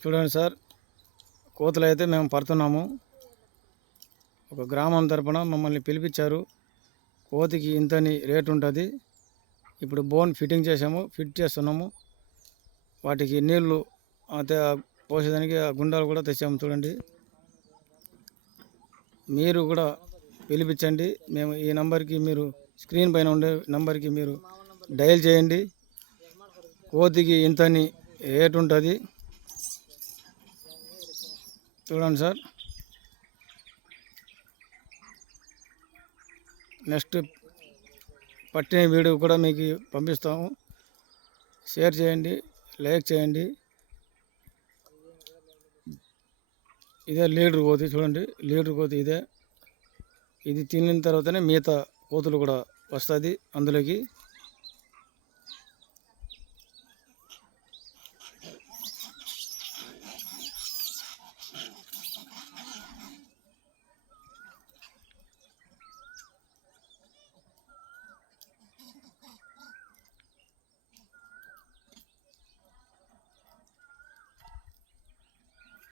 చూడండి సార్. కోతలు అయితే మేము పడుతున్నాము. ఒక గ్రామం తరపున మమ్మల్ని పిలిపించారు. కోతికి ఇంతని రేట్ ఉంటుంది. ఇప్పుడు బోన్ ఫిట్టింగ్ చేసాము ఫిట్ చేస్తున్నాము. వాటికి నీళ్ళు అయితే పోసేదానికి ఆ గుండాలు కూడా తెచ్చాము చూడండి. మీరు కూడా పిలిపించండి. మేము ఈ నెంబర్కి మీరు స్క్రీన్ పైన ఉండే నెంబర్కి మీరు డయల్ చేయండి. కోతికి ఇంతని రేట్ ఉంటుంది. చూడండి సార్. నెక్స్ట్ పట్టిన వీడియో కూడా మీకు పంపిస్తాము. షేర్ చేయండి లైక్ చేయండి. ఇదే లీడర్ కోతి చూడండి లీడర్ కోతి ఇదే. ఇది తినిన తర్వాతనే మిగతా కోతులు కూడా వస్తుంది అందులోకి.